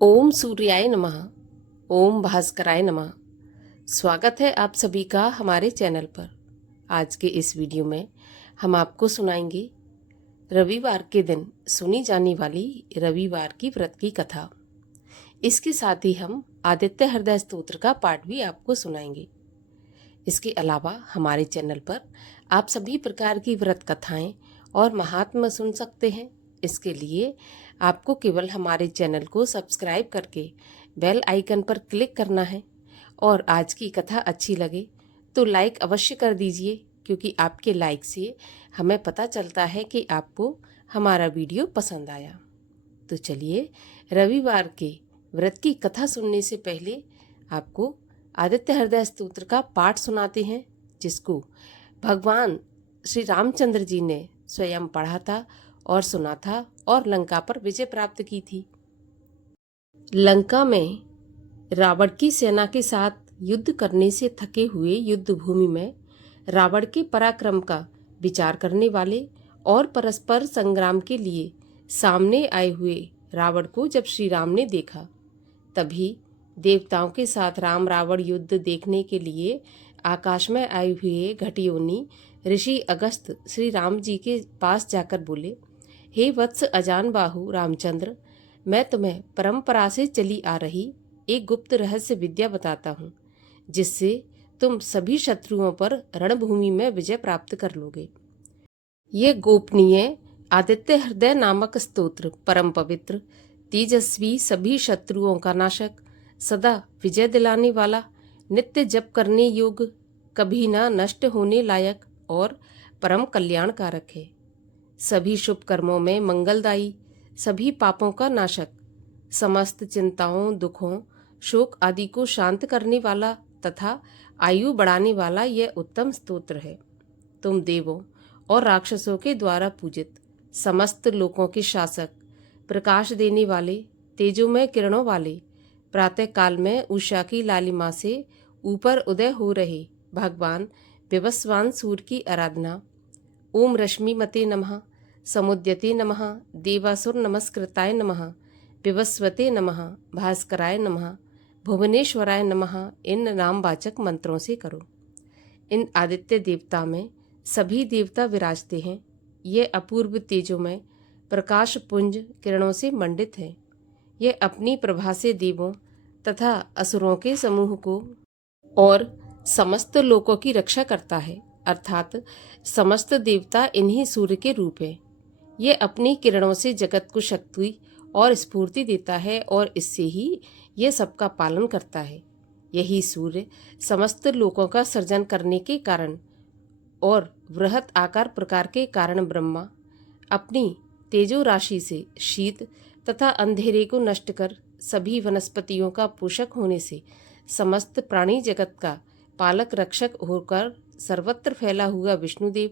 ओम सूर्याय नमः। ओम भास्कराय नमः। स्वागत है आप सभी का हमारे चैनल पर। आज के इस वीडियो में हम आपको सुनाएंगे रविवार के दिन सुनी जाने वाली रविवार की व्रत की कथा। इसके साथ ही हम आदित्य हृदय स्तोत्र का पाठ भी आपको सुनाएंगे। इसके अलावा हमारे चैनल पर आप सभी प्रकार की व्रत कथाएं और महात्म्य सुन सकते हैं। इसके लिए आपको केवल हमारे चैनल को सब्सक्राइब करके बेल आइकन पर क्लिक करना है और आज की कथा अच्छी लगे तो लाइक अवश्य कर दीजिए, क्योंकि आपके लाइक से हमें पता चलता है कि आपको हमारा वीडियो पसंद आया। तो चलिए, रविवार के व्रत की कथा सुनने से पहले आपको आदित्य हृदय स्तोत्र का पाठ सुनाते हैं, जिसको भगवान श्री रामचंद्र जी ने स्वयं पढ़ा था और सुना था और लंका पर विजय प्राप्त की थी। लंका में रावण की सेना के साथ युद्ध करने से थके हुए युद्ध भूमि में रावण के पराक्रम का विचार करने वाले और परस्पर संग्राम के लिए सामने आए हुए रावण को जब श्री राम ने देखा, तभी देवताओं के साथ राम रावण युद्ध देखने के लिए आकाश में आए हुए घटियोनी ऋषि अगस्त्य श्री राम जी के पास जाकर बोले, हे वत्स अजान बाहु रामचंद्र, मैं तुम्हें परंपरा से चली आ रही एक गुप्त रहस्य विद्या बताता हूँ, जिससे तुम सभी शत्रुओं पर रणभूमि में विजय प्राप्त कर लोगे। ये गोपनीय आदित्य हृदय नामक स्तोत्र परम पवित्र, तेजस्वी, सभी शत्रुओं का नाशक, सदा विजय दिलाने वाला, नित्य जप करने योग्य, कभी न नष्ट होने लायक और परम कल्याणकारक है। सभी शुभ कर्मों में मंगलदायी, सभी पापों का नाशक, समस्त चिंताओं, दुखों, शोक आदि को शांत करने वाला तथा आयु बढ़ाने वाला यह उत्तम स्तोत्र है। तुम देवों और राक्षसों के द्वारा पूजित, समस्त लोकों के शासक, प्रकाश देने वाले, तेजोमय किरणों वाले, प्रातः काल में उषा की लालिमा से ऊपर उदय हो रहे भगवान विवस्वान सूर्य की आराधना। ओम रश्मिमते नमः, समुद्यते नमः, देवासुर नमस्कृताय नमः, विवस्वते नमः, भास्कराय नमः, भुवनेश्वराय नमः इन नामवाचक मंत्रों से करो। इन आदित्य देवता में सभी देवता विराजते हैं। ये अपूर्व तेजों में प्रकाश पुंज किरणों से मंडित है। ये अपनी प्रभा से देवों तथा असुरों के समूह को और समस्त लोकों की रक्षा करता है, अर्थात समस्त देवता इन्हीं सूर्य के रूप है। ये अपनी किरणों से जगत को शक्ति और स्फूर्ति देता है और इससे ही ये सबका पालन करता है। यही सूर्य समस्त लोकों का सृजन करने के कारण और वृहत आकार प्रकार के कारण ब्रह्मा अपनी तेजो राशि से शीत तथा अंधेरे को नष्ट कर सभी वनस्पतियों का पोषक होने से समस्त प्राणी जगत का पालक रक्षक होकर सर्वत्र फैला हुआ विष्णुदेव,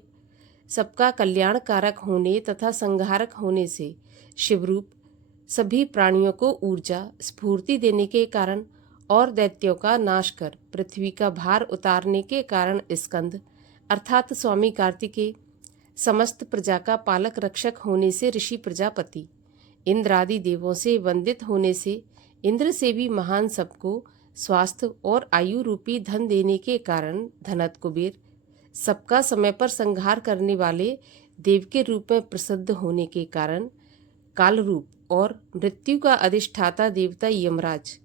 सबका कल्याण कारक होने तथा संहारक होने से शिवरूप, सभी प्राणियों को ऊर्जा स्फूर्ति देने के कारण और दैत्यों का नाश कर पृथ्वी का भार उतारने के कारण स्कंद अर्थात स्वामी कार्तिकेय, समस्त प्रजा का पालक रक्षक होने से ऋषि प्रजापति, इंद्रादि देवों से वंदित होने से इंद्र से भी महान, सबको स्वास्थ्य और आयु रूपी धन देने के कारण धनत कुबेर, सबका समय पर संहार करने वाले देव के रूप में प्रसिद्ध होने के कारण काल रूप और मृत्यु का अधिष्ठाता देवता यमराज,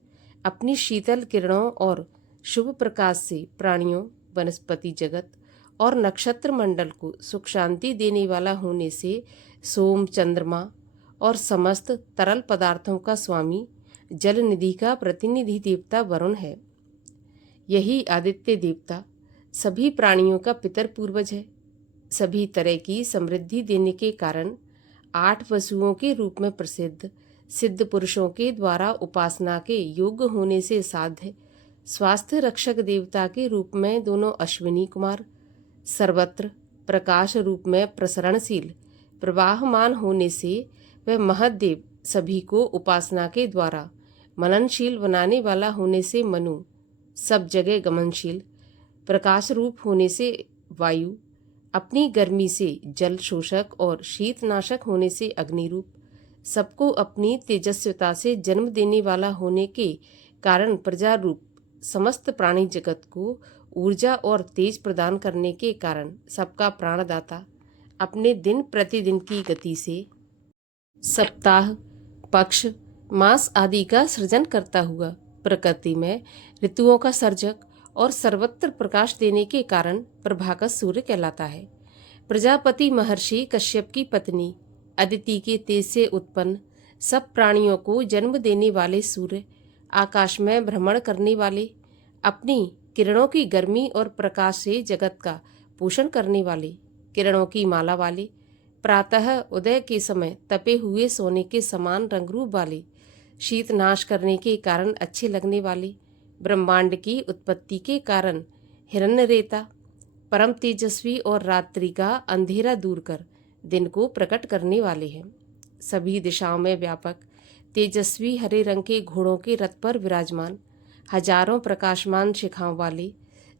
अपनी शीतल किरणों और शुभ प्रकाश से प्राणियों, वनस्पति जगत और नक्षत्र मंडल को सुख शांति देने वाला होने से सोम, चंद्रमा और समस्त तरल पदार्थों का स्वामी, जल निधि का प्रतिनिधि देवता वरुण है। यही आदित्य देवता सभी प्राणियों का पितर पूर्वज है। सभी तरह की समृद्धि देने के कारण 8 वसुओं के रूप में प्रसिद्ध, सिद्ध पुरुषों के द्वारा उपासना के योग्य होने से साध्य, स्वास्थ्य रक्षक देवता के रूप में दोनों अश्विनी कुमार, सर्वत्र प्रकाश रूप में प्रसरणशील प्रवाहमान होने से वह महदेव, सभी को उपासना के द्वारा मननशील बनाने वाला होने से मनु, सब जगह गमनशील प्रकाश रूप होने से वायु, अपनी गर्मी से जल शोषक और शीतनाशक होने से अग्नि रूप, सबको अपनी तेजस्विता से जन्म देने वाला होने के कारण प्रजा रूप समस्त प्राणी जगत को ऊर्जा और तेज प्रदान करने के कारण सबका प्राणदाता अपने दिन प्रतिदिन की गति से सप्ताह, पक्ष, मास आदि का सृजन करता हुआ प्रकृति में ऋतुओं का सर्जक और सर्वत्र प्रकाश देने के कारण प्रभाकर सूर्य कहलाता है। प्रजापति महर्षि कश्यप की पत्नी अदिति के तेज से उत्पन्न सब प्राणियों को जन्म देने वाले सूर्य, आकाश में भ्रमण करने वाले, अपनी किरणों की गर्मी और प्रकाश से जगत का पोषण करने वाले, किरणों की माला वाले, प्रातः उदय के समय तपे हुए सोने के समान रंगरूप वाले, शीत नाश करने के कारण अच्छे लगने वाले, ब्रह्मांड की उत्पत्ति के कारण हिरण्य रेता, परम तेजस्वी और रात्रि का अंधेरा दूर कर दिन को प्रकट करने वाले हैं। सभी दिशाओं में व्यापक तेजस्वी हरे रंग के घोड़ों के रथ पर विराजमान, हजारों प्रकाशमान शिखाओं वाले,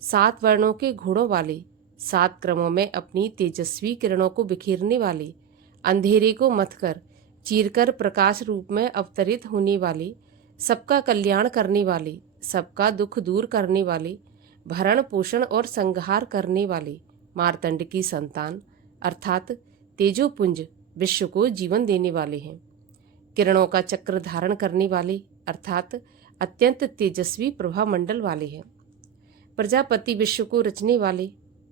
7 वर्णों के घोड़ों वाले, 7 क्रमों में अपनी तेजस्वी किरणों को बिखेरने वाले, अंधेरे को मथकर चीरकर प्रकाश रूप में अवतरित होने वाले, सबका कल्याण करने वाले, सबका दुख दूर करने वाले, भरण पोषण और संहार करने वाले मार्तंड की संतान अर्थात तेजोपुंज विश्व को जीवन देने वाले हैं। किरणों का चक्र धारण करने वाले अर्थात अत्यंत तेजस्वी प्रभा मंडल वाले हैं। प्रजापति विश्व को रचने वाले,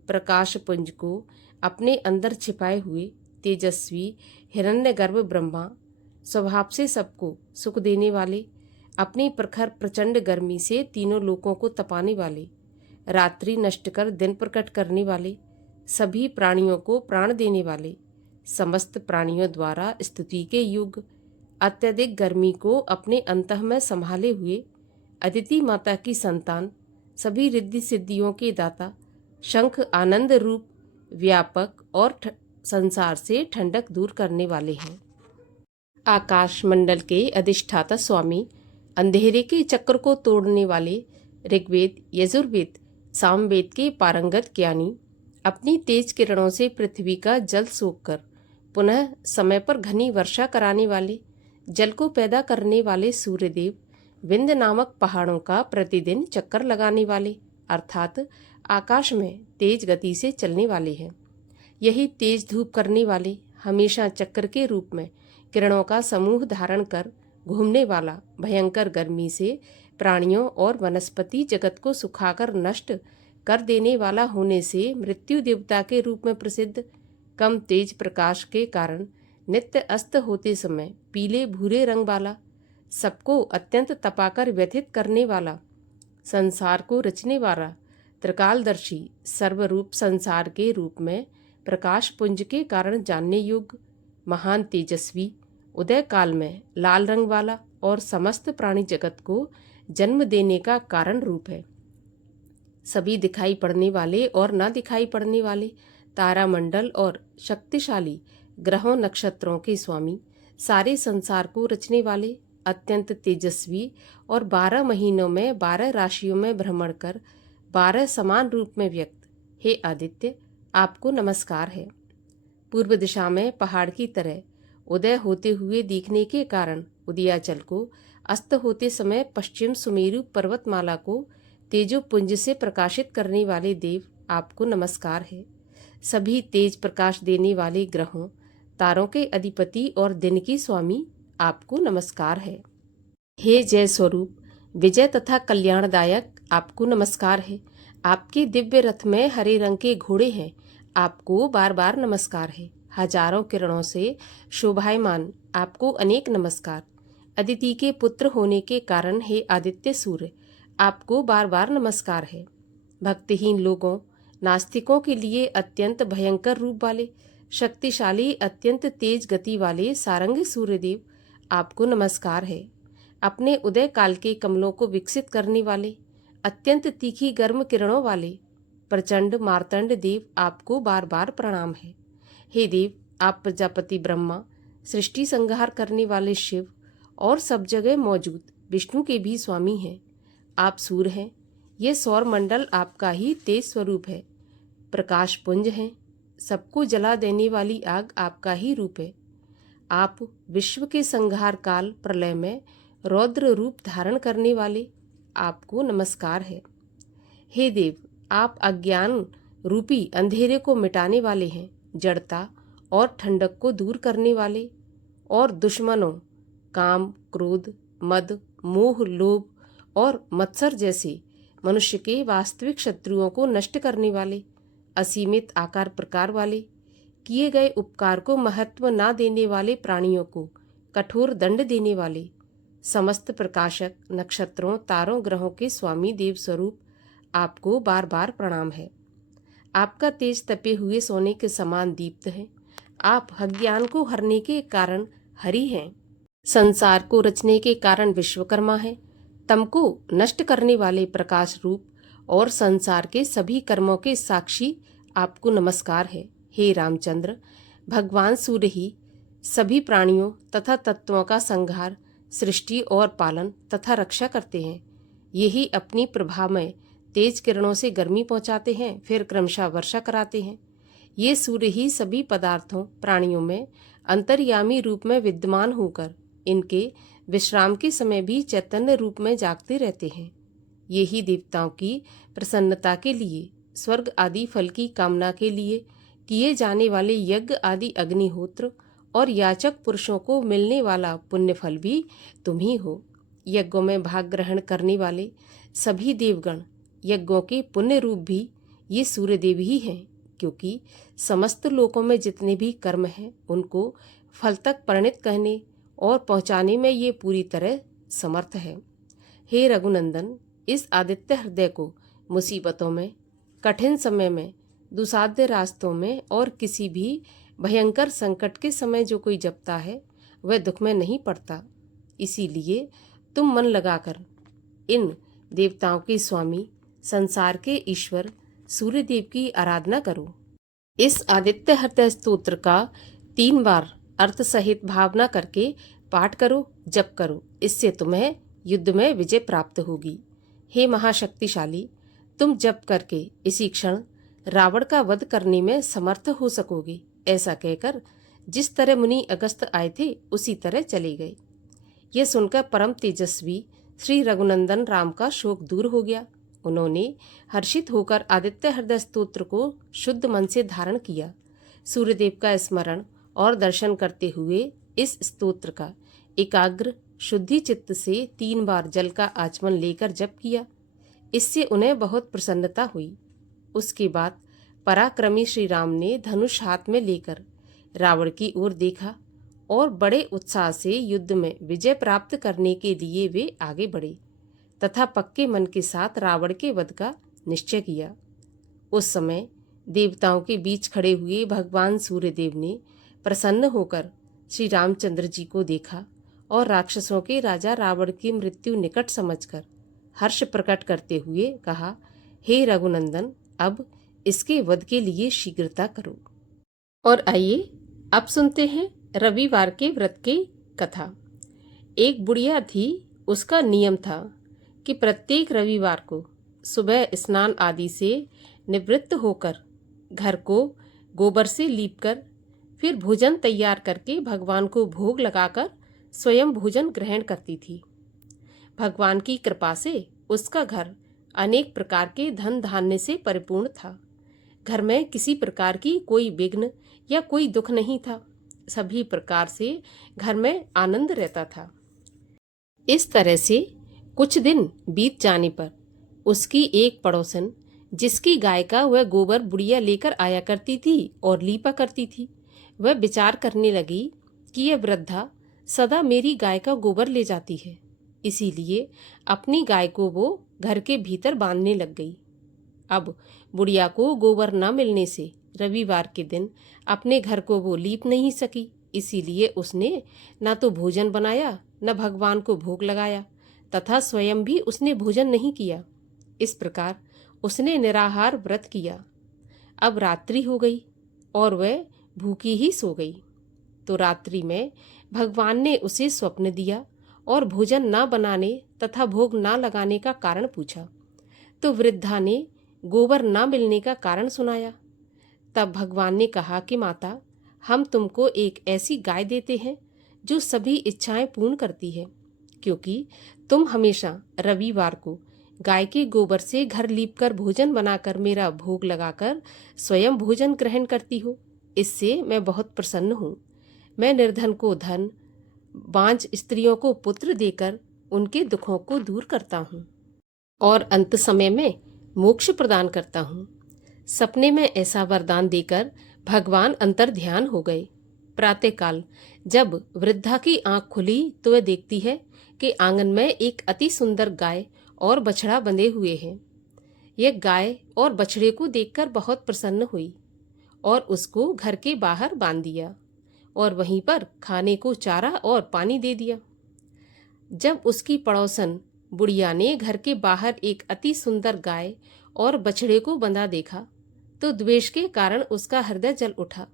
प्रकाश पुंज को अपने अंदर छिपाए हुए तेजस्वी हिरण्यगर्भ ब्रह्मा, स्वभाव से सबको सुख देने वाले, अपनी प्रखर प्रचंड गर्मी से तीनों लोकों को तपाने वाले, रात्रि नष्ट कर दिन प्रकट करने वाले, सभी प्राणियों को प्राण देने वाले, समस्त प्राणियों द्वारा स्तुति के युग, अत्यधिक गर्मी को अपने अंतः में संभाले हुए, अदिति माता की संतान, सभी रिद्धि सिद्धियों के दाता, शंख आनंद रूप, व्यापक और संसार से ठंडक दूर करने वाले हैं। आकाश मंडल के अधिष्ठाता स्वामी, अंधेरे के चक्र को तोड़ने वाले, ऋग्वेद, यजुर्वेद, सामवेद के पारंगत ज्ञानी, अपनी तेज किरणों से पृथ्वी का जल सोखकर पुनः समय पर घनी वर्षा कराने वाले, जल को पैदा करने वाले सूर्यदेव, विंध्य नामक पहाड़ों का प्रतिदिन चक्कर लगाने वाले अर्थात आकाश में तेज गति से चलने वाले हैं। यही तेज धूप करने वाले, हमेशा चक्र के रूप में किरणों का समूह धारण कर घूमने वाला, भयंकर गर्मी से प्राणियों और वनस्पति जगत को सुखाकर नष्ट कर देने वाला होने से मृत्यु देवता के रूप में प्रसिद्ध, कम तेज प्रकाश के कारण नित्य अस्त होते समय पीले भूरे रंग वाला, सबको अत्यंत तपाकर व्यथित करने वाला, संसार को रचने वाला, त्रिकालदर्शी, सर्वरूप संसार के रूप में प्रकाश पुंज के कारण जानने योग्य, महान तेजस्वी, उदय काल में लाल रंग वाला और समस्त प्राणी जगत को जन्म देने का कारण रूप है। सभी दिखाई पड़ने वाले और न दिखाई पड़ने वाले तारामंडल और शक्तिशाली ग्रहों नक्षत्रों के स्वामी, सारे संसार को रचने वाले, अत्यंत तेजस्वी और 12 महीनों में 12 राशियों में भ्रमण कर 12 समान रूप में व्यक्त, हे आदित्य, आपको नमस्कार है। पूर्व दिशा में पहाड़ की तरह उदय होते हुए दिखने के कारण उदयाचल को, अस्त होते समय पश्चिम सुमेरु पर्वतमाला को तेजोपुंज से प्रकाशित करने वाले देव, आपको नमस्कार है। सभी तेज प्रकाश देने वाले ग्रहों, तारों के अधिपति और दिन की स्वामी, आपको नमस्कार है। हे जय स्वरूप, विजय तथा कल्याणदायक, आपको नमस्कार है। आपके दिव्य रथ में हरे रंग के घोड़े हैं, आपको बार बार नमस्कार है। हजारों किरणों से शोभायमान, आपको अनेक नमस्कार। अदिति के पुत्र होने के कारण हे आदित्य सूर्य, आपको बार बार नमस्कार है। भक्तिहीन लोगों, नास्तिकों के लिए अत्यंत भयंकर रूप वाले, शक्तिशाली, अत्यंत तेज गति वाले सारंग सूर्यदेव, आपको नमस्कार है। अपने उदय काल के कमलों को विकसित करने वाले, अत्यंत तीखी गर्म किरणों वाले प्रचंड मार्तंड देव, आपको बार बार प्रणाम है। हे देव, आप प्रजापति ब्रह्मा, सृष्टि संहार करने वाले शिव और सब जगह मौजूद विष्णु के भी स्वामी हैं। आप सूर्य हैं, ये सौर मंडल आपका ही तेज स्वरूप है। प्रकाश पुंज हैं, सबको जला देने वाली आग आपका ही रूप है। आप विश्व के संहार काल प्रलय में रौद्र रूप धारण करने वाले, आपको नमस्कार है। हे देव, आप अज्ञान रूपी अंधेरे को मिटाने वाले हैं, जड़ता और ठंडक को दूर करने वाले, और दुश्मनों काम, क्रोध, मद, मोह, लोभ और मत्सर जैसे मनुष्य के वास्तविक शत्रुओं को नष्ट करने वाले, असीमित आकार प्रकार वाले, किए गए उपकार को महत्व ना देने वाले प्राणियों को कठोर दंड देने वाले, समस्त प्रकाशक नक्षत्रों, तारों, ग्रहों के स्वामी देव स्वरूप आपको बार बार प्रणाम है। आपका तेज तपे हुए सोने के समान दीप्त है। आप अज्ञान को हरने के कारण हरि हैं, संसार को रचने के कारण विश्वकर्मा है, तम को नष्ट करने वाले प्रकाश रूप और संसार के सभी कर्मों के साक्षी आपको नमस्कार है। हे रामचंद्र, भगवान सूर्य ही सभी प्राणियों तथा तत्वों का संहार, सृष्टि और पालन तथा रक्षा करते हैं। यही अपनी प्रभा में तेज किरणों से गर्मी पहुंचाते हैं, फिर क्रमशः वर्षा कराते हैं। ये सूर्य ही सभी पदार्थों, प्राणियों में अंतर्यामी रूप में विद्यमान होकर इनके विश्राम के समय भी चैतन्य रूप में जागते रहते हैं। यही देवताओं की प्रसन्नता के लिए, स्वर्ग आदि फल की कामना के लिए किए जाने वाले यज्ञ आदि अग्निहोत्र और याचक पुरुषों को मिलने वाला पुण्य फल भी तुम ही हो। यज्ञों में भाग ग्रहण करने वाले सभी देवगण, यज्ञों के पुण्य रूप भी ये सूर्यदेव ही हैं, क्योंकि समस्त लोकों में जितने भी कर्म हैं उनको फल तक परिणित कहने और पहुँचाने में ये पूरी तरह समर्थ है। हे रघुनंदन, इस आदित्य हृदय को मुसीबतों में, कठिन समय में, दुसाध्य रास्तों में और किसी भी भयंकर संकट के समय जो कोई जपता है वह दुख में नहीं पड़ता। इसीलिए तुम मन लगाकर इन देवताओं के स्वामी, संसार के ईश्वर सूर्यदेव की आराधना करो। इस आदित्य हृदय स्तोत्र का 3 बार अर्थ सहित भावना करके पाठ करो, जप करो। इससे तुम्हें युद्ध में विजय प्राप्त होगी। हे महाशक्तिशाली, तुम जप करके इसी क्षण रावण का वध करने में समर्थ हो सकोगे। ऐसा कहकर जिस तरह मुनि अगस्त आए थे उसी तरह चले गए। यह सुनकर परम तेजस्वी श्री रघुनंदन राम का शोक दूर हो गया। उन्होंने हर्षित होकर आदित्य हृदय स्तोत्र को शुद्ध मन से धारण किया। सूर्यदेव का स्मरण और दर्शन करते हुए इस स्तोत्र का एकाग्र शुद्धि चित्त से 3 बार जल का आचमन लेकर जप किया। इससे उन्हें बहुत प्रसन्नता हुई। उसके बाद पराक्रमी श्री राम ने धनुष हाथ में लेकर रावण की ओर देखा और बड़े उत्साह से युद्ध में विजय प्राप्त करने के लिए वे आगे बढ़े तथा पक्के मन के साथ रावण के वध का निश्चय किया। उस समय देवताओं के बीच खड़े हुए भगवान सूर्यदेव ने प्रसन्न होकर श्री रामचंद्र जी को देखा और राक्षसों के राजा रावण की मृत्यु निकट समझकर हर्ष प्रकट करते हुए कहा, हे रघुनंदन, अब इसके वध के लिए शीघ्रता करो। और आइए अब सुनते हैं रविवार के व्रत की कथा। एक बुढ़िया थी। उसका नियम था कि प्रत्येक रविवार को सुबह स्नान आदि से निवृत्त होकर घर को गोबर से लीपकर फिर भोजन तैयार करके भगवान को भोग लगाकर स्वयं भोजन ग्रहण करती थी। भगवान की कृपा से उसका घर अनेक प्रकार के धन धान्य से परिपूर्ण था। घर में किसी प्रकार की कोई विघ्न या कोई दुख नहीं था। सभी प्रकार से घर में आनंद रहता था। इस तरह से कुछ दिन बीत जाने पर उसकी एक पड़ोसन, जिसकी गाय का वह गोबर बुढ़िया लेकर आया करती थी और लीपा करती थी, वह विचार करने लगी कि यह वृद्धा सदा मेरी गाय का गोबर ले जाती है, इसीलिए अपनी गाय को वो घर के भीतर बांधने लग गई। अब बुढ़िया को गोबर न मिलने से रविवार के दिन अपने घर को वो लीप नहीं सकी, इसीलिए उसने न तो भोजन बनाया, न भगवान को भोग लगाया तथा स्वयं भी उसने भोजन नहीं किया। इस प्रकार उसने निराहार व्रत किया। अब रात्रि हो गई और वह भूखी ही सो गई। तो रात्रि में भगवान ने उसे स्वप्न दिया और भोजन न बनाने तथा भोग न लगाने का कारण पूछा। तो वृद्धा ने गोबर न मिलने का कारण सुनाया। तब भगवान ने कहा कि माता, हम तुमको एक ऐसी गाय देते हैं जो सभी इच्छाएं पूर्ण करती है, क्योंकि तुम हमेशा रविवार को गाय के गोबर से घर लीपकर भोजन बनाकर मेरा भोग लगाकर स्वयं भोजन ग्रहण करती हो। इससे मैं बहुत प्रसन्न हूँ। मैं निर्धन को धन, बांझ स्त्रियों को पुत्र देकर उनके दुखों को दूर करता हूँ और अंत समय में मोक्ष प्रदान करता हूँ। सपने में ऐसा वरदान देकर भगवान अंतर ध्यान हो गए। प्रातःकाल जब वृद्धा की आंख खुली तो वह देखती है कि आंगन में एक अति सुंदर गाय और बछड़ा बंधे हुए हैं। यह गाय और बछड़े को देखकर बहुत प्रसन्न हुई और उसको घर के बाहर बांध दिया और वहीं पर खाने को चारा और पानी दे दिया। जब उसकी पड़ोसन बुढ़िया ने घर के बाहर एक अति सुंदर गाय और बछड़े को बंधा देखा तो द्वेष के कारण उसका हृदय जल उठा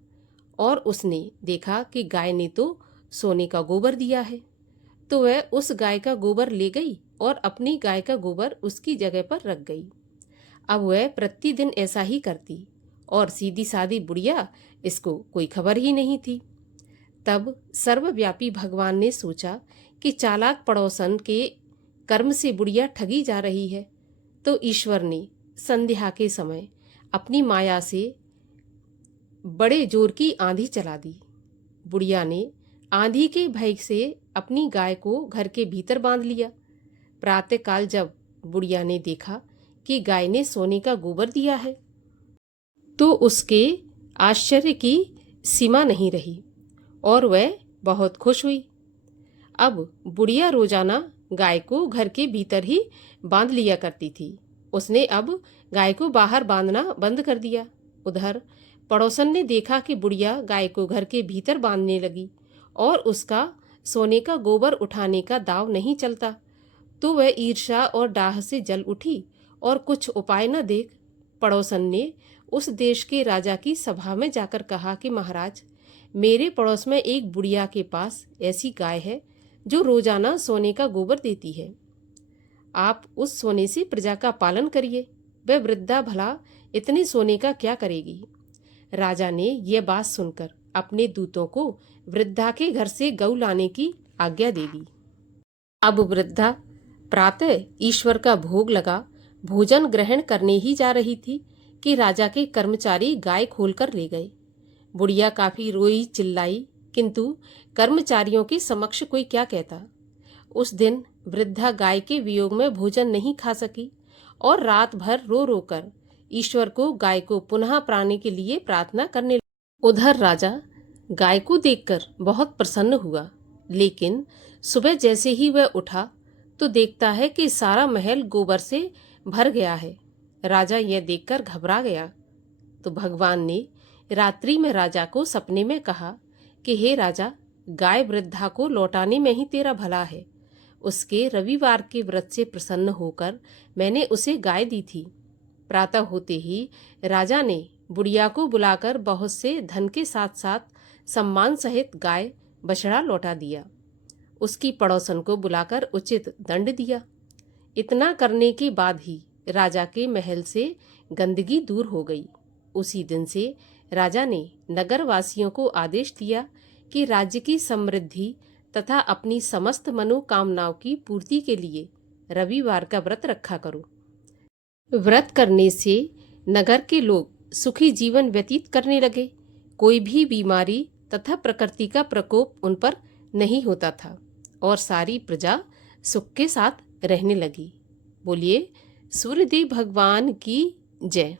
और उसने देखा कि गाय ने तो सोने का गोबर दिया है। तो वह उस गाय का गोबर ले गई और अपनी गाय का गोबर उसकी जगह पर रख गई। अब वह प्रतिदिन ऐसा ही करती और सीधी सादी बुढ़िया इसको कोई खबर ही नहीं थी। तब सर्वव्यापी भगवान ने सोचा कि चालाक पड़ोसन के कर्म से बुढ़िया ठगी जा रही है, तो ईश्वर ने संध्या के समय अपनी माया से बड़े जोर की आंधी चला दी। बुढ़िया ने आंधी के भय से अपनी गाय को घर के भीतर बांध लिया। प्रातःकाल जब बुढ़िया ने देखा कि गाय ने सोने का गोबर दिया है तो उसके आश्चर्य की सीमा नहीं रही और वह बहुत खुश हुई। अब बुढ़िया रोजाना गाय को घर के भीतर ही बांध लिया करती थी। उसने अब गाय को बाहर बांधना बंद कर दिया। उधर पड़ोसन ने देखा कि बुढ़िया गाय को घर के भीतर बांधने लगी और उसका सोने का गोबर उठाने का दाव नहीं चलता, तो वह ईर्ष्या और डाह से जल उठी और कुछ उपाय न देख पड़ोसन ने उस देश के राजा की सभा में जाकर कहा कि महाराज, मेरे पड़ोस में एक बुढ़िया के पास ऐसी गाय है जो रोजाना सोने का गोबर देती है। आप उस सोने से प्रजा का पालन करिए। वह वृद्धा भला इतने सोने का क्या करेगी। राजा ने यह बात सुनकर अपने दूतों को वृद्धा के घर से गऊ लाने की आज्ञा दे दी। अब वृद्धा प्रातः ईश्वर का भोग लगा भोजन ग्रहण करने ही जा रही थी कि राजा के कर्मचारी गाय खोलकर ले गए। बुढ़िया काफी रोई चिल्लाई, किंतु कर्मचारियों के समक्ष कोई क्या कहता। उस दिन वृद्धा गाय के वियोग में भोजन नहीं खा सकी और रात भर रो रो कर ईश्वर को गाय को पुनः पाने के लिए प्रार्थना करने लगी। उधर राजा गाय को देखकर बहुत प्रसन्न हुआ, लेकिन सुबह जैसे ही वह उठा तो देखता है कि सारा महल गोबर से भर गया है। राजा यह देखकर घबरा गया। तो भगवान ने रात्रि में राजा को सपने में कहा कि हे राजा, गाय वृद्धा को लौटाने में ही तेरा भला है। उसके रविवार के व्रत से प्रसन्न होकर मैंने उसे गाय दी थी। प्रातः होते ही राजा ने बुढ़िया को बुलाकर बहुत से धन के साथ साथ सम्मान सहित गाय बछड़ा लौटा दिया। उसकी पड़ोसन को बुलाकर उचित दंड दिया। इतना करने के बाद ही राजा के महल से गंदगी दूर हो गई। उसी दिन से राजा ने नगरवासियों को आदेश दिया कि राज्य की समृद्धि तथा अपनी समस्त मनोकामनाओं की पूर्ति के लिए रविवार का व्रत रखा करो। व्रत करने से नगर के लोग सुखी जीवन व्यतीत करने लगे। कोई भी बीमारी तथा प्रकृति का प्रकोप उन पर नहीं होता था और सारी प्रजा सुख के साथ रहने लगी। बोलिए सूर्यदेव भगवान की जय।